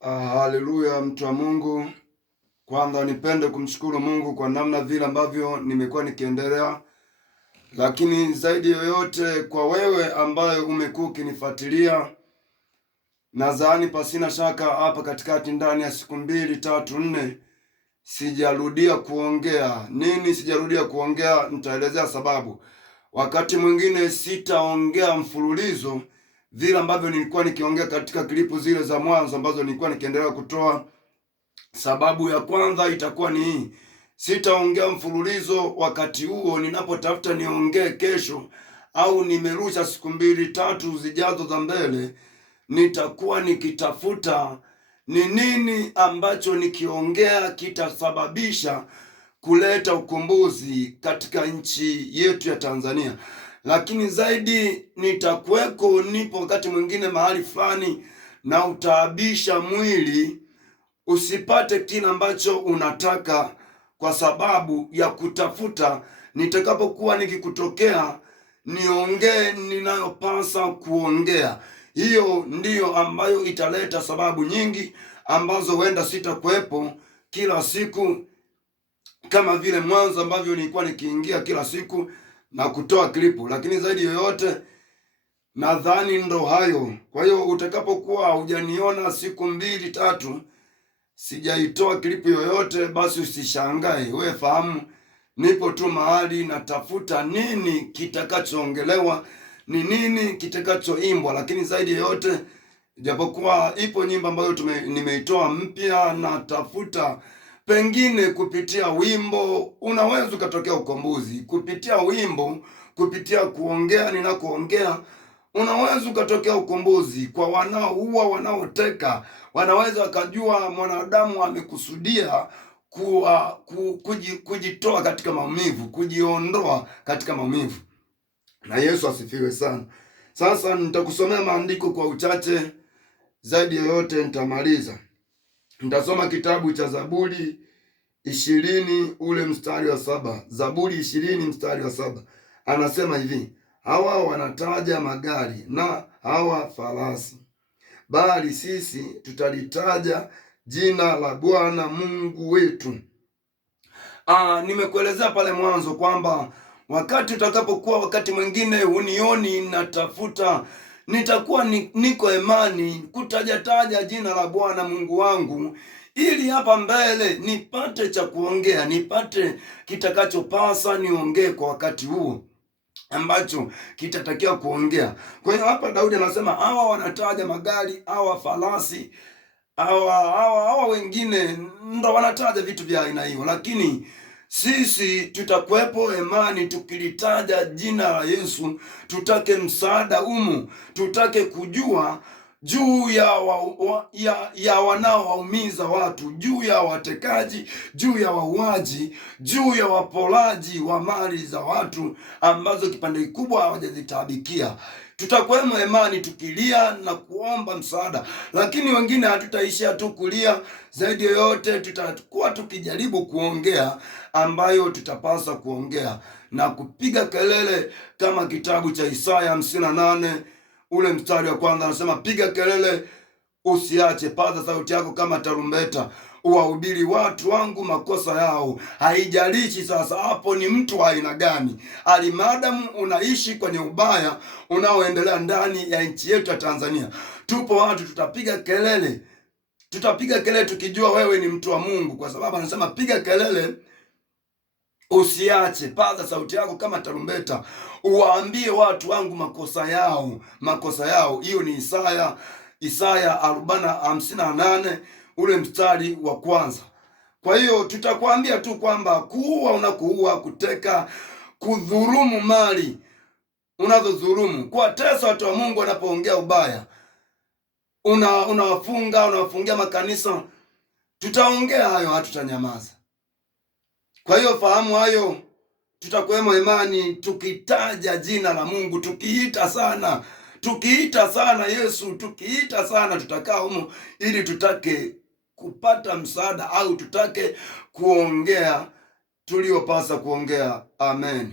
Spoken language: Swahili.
Haleluya, mtu wa Mungu. Kwanza nipende kumshukuru Mungu kwa namna vile ambavyo nimekuwa nikiendelea, lakini zaidi yoyote kwa wewe ambaye umekuwa ukinifuatilia. Nadhani pasina shaka hapa katikati ndani ya siku 2, 3, 4 sijarudia kuongea. Nini sijarudia kuongea? Nitaelezea sababu. Wakati mwingine sitaongea mfululizo vile ambavyo nilikuwa nikiongea katika klipu zile za mwanzo ambazo nilikuwa nikiendelea kutoa. Sababu ya kwanza itakuwa ni hii: sitaongea mfululizo wakati huo ninapotafuta niongee kesho, au nimerusha siku 2, 3 zijazo za mbele. Nitakuwa nikitafuta ni nini ambacho nikiongea kitasababisha kuleta ukombozi katika nchi yetu ya Tanzania. Lakini zaidi nipo wakati mwingine mahali fulani na utaabisha mwili usipate kile ambacho unataka, kwa sababu ya kutafuta nitakapokuwa nikikutokea niongee ninayopasa kuongea. Hiyo ndiyo ambayo italeta sababu nyingi ambazo huenda sitakuwepo kila siku kama vile mwanzo ambavyo nilikuwa nikiingia kila siku na kutoa klipu. Lakini zaidi yoyote nadhani ndo hayo. Kwa hiyo utakapokuwa hujaniona siku 2, 3 sijaitoa klipu yoyote, basi usishangae. Wewe fahamu nipo tu mahali natafuta nini kitakachoongelewa, ni nini kitakachoimbwa. Lakini zaidi yote, japokuwa ipo nyimbo ambayo nimeitoa mpya, natafuta pengine kupitia wimbo unaweza ukatokea ukombozi. Kupitia wimbo, kupitia kuongea ninakoongea, unaweza ukatokea ukombozi. Kwa wanaoua, wanaoteka, wanaweza wakajua mwanadamu amekusudia kujitoa katika maumivu, kujiondoa katika maumivu. Na Yesu asifiwe sana. Sasa nitakusomea maandiko kwa uchache, zaidi yoyote nitamaliza. Nitasoma kitabu cha Zaburi 20 ule mstari wa 7. Zaburi 20 mstari wa 7. Anasema hivi: hawa wanataja magari na hawa farasi, bali sisi tutalitaja jina la Bwana Mungu wetu. Nimekuelezea pale mwanzo kwamba wakati utakapokuwa wakati mwingine unioni natafuta, nitakuwa niko imani kutajataja jina la Bwana Mungu wangu, ili hapa mbele nipate cha kuongea, nipate kitakachopasa niongee kwa wakati huo ambacho kitatakiwa kuongea. Kwa hiyo hapa Daudi anasema hawa wanataja magari, hawa farasi, hawa wengine ndo wanataja vitu vya aina hiyo. Lakini sisi tutakuwepo imani tukilitaja jina la Yesu, tutake msaada humu, tutake kujua juu ya wanaowaumiza watu, juu ya watekaji, juu ya wauaji, juu ya wapolaji wa mali za watu ambazo kipande kikubwa hawajazitabikia. Tutakwemo imani tukilia na kuomba msaada. Lakini wengine hatutaishia tu kulia, zaidi yoyote tutakuwa tukijaribu kuongea ambayo tutapasa kuongea na kupiga kelele, kama kitabu cha Isaya 58 ule mstari wa kwanza anasema, piga kelele usiache, paza sauti yako kama tarumbeta, uwahubiri watu wangu makosa yao. Haijalishi sasa hapo ni mtu wa aina gani, alimadamu unaishi kwenye ubaya unaoendelea ndani ya nchi yetu ya Tanzania. Tupo watu tutapiga kelele tukijua wewe ni mtu wa Mungu, kwa sababu anasema piga kelele usiache, paza sauti yako kama tarumbeta, uwaambie watu wangu makosa yao. Hiyo ni Isaya 58 ule mstari wa kwanza. Kwa hiyo tutakwambia tu kwamba kuua unakuua, kuteka, kudhulumu mali unadhulumu, kuwatesa watu wa Mungu wanapoongea ubaya, unawafungia makanisa, tutaongea hayo, hatutanyamaza. Kwa hiyo fahamu hayo, tutakuwemo imani tukitaja jina la Mungu, tukiita sana Yesu, tukiita sana, tutakaa humo ili tutake kupata msaada au tutake kuongea tuliopasa kuongea. Amen.